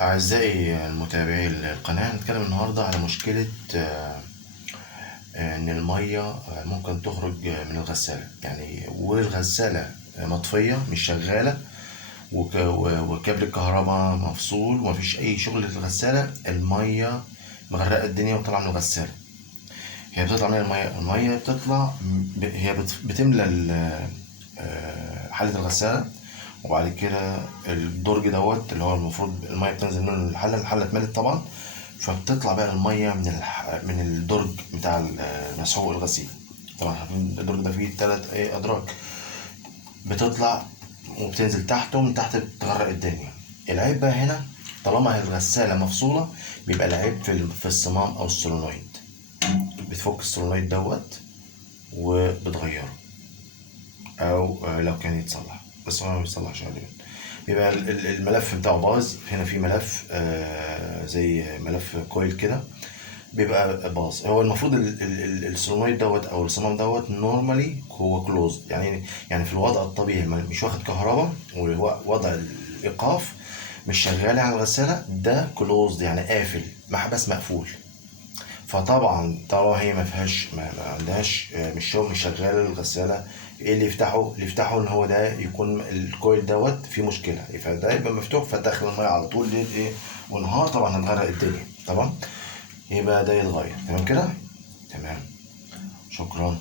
أعزائي المتابعي القناة، هنتكلم النهاردة على مشكلة إن المية ممكن تخرج من الغسالة، يعني والغسالة مطفية مش شغالة، وكابل الكهرباء مفصول ومفيش أي شغل للغسالة. المية مغرقة الدنيا وطالعة من الغسالة. هي بتطلع من المية بتطلع، بتملى حلة الغسالة، وبعد كده الدرج دوت اللي هو المفروض المية بتنزل منه الحلة اتملت طبعا، فبتطلع بقى المية من الدرج بتاع مسحوق الغسيل. طبعا الدرج ده فيه 3 أدراج، بتطلع وبتنزل تحته، من تحت بتغرق الدنيا. العيب بقى هنا، طالما الغسالة مفصولة بيبقى العيب في الصمام أو السولونويد. بتفك السولونويد دوت وبتغيره، او لو كان يتصلح، بس هو ما بيتصلحش غالبا. بيبقى الملف بتاعه باظ. هنا في ملف زي ملف كويل كده، بيبقى باظ. هو المفروض السولنويد دوت او الصمام دوت نورمالي هو كلوزد، يعني في الوضع الطبيعي مش واخد كهرباء، ووضع الايقاف مش شغال على الغسالة، ده كلوزد يعني قافل، محبس مقفول. فطبعا هي ما عندهاش، مش شغاله الغساله. ايه اللي يفتحه؟ ان هو ده يكون الكويل دوت فيه مشكله، فده يبقى مفتوح فتدخل الميه على طول ليل ايه ونهار، طبعا هتغرق الدنيا طبعا. يبقى ده يتغير. تمام كده؟ تمام. شكرا.